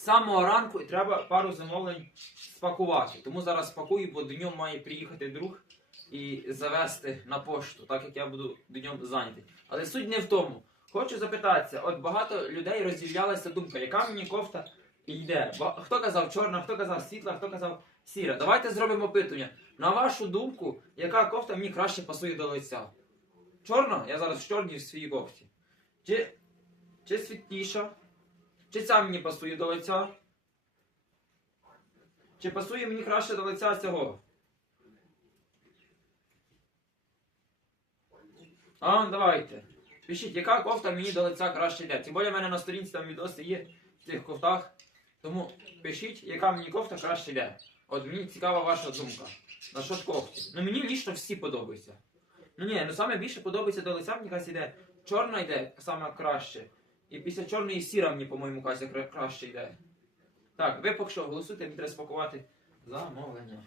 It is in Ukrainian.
з самого ранку і треба пару замовлень спакувати. Тому зараз спакую, бо нього має приїхати друг і завести на пошту, так як я буду нього зайнятий. Але суть не в тому. Хочу запитатися, от багато людей розділялася думка, яка мені кофта йде. Хто казав чорна, хто казав світла, хто казав сіра. Давайте зробимо опитування. На вашу думку, яка кофта мені краще пасує до лиця? Чорна? Я зараз в чорній в своїй кофті. Чи, чи світліша? Чи ця мені пасує до лиця? Чи пасує мені краще до лиця цього? А, давайте. Пишіть, яка кофта мені до лиця краще йде. Тим більше в мене на сторінці там відоси є в цих кофтах. Тому пишіть, яка мені кофта краще йде. От мені цікава ваша думка. На що ж кофті. Ну мені лічно всі подобаються. Ну ні, ну саме більше подобається до лиця, мені кажеться, йде. Чорна йде саме краще. І після чорної сіра мені, по-моєму, Кася краще йде. Так, ви поки що голосуйте, мені треба спакувати замовлення.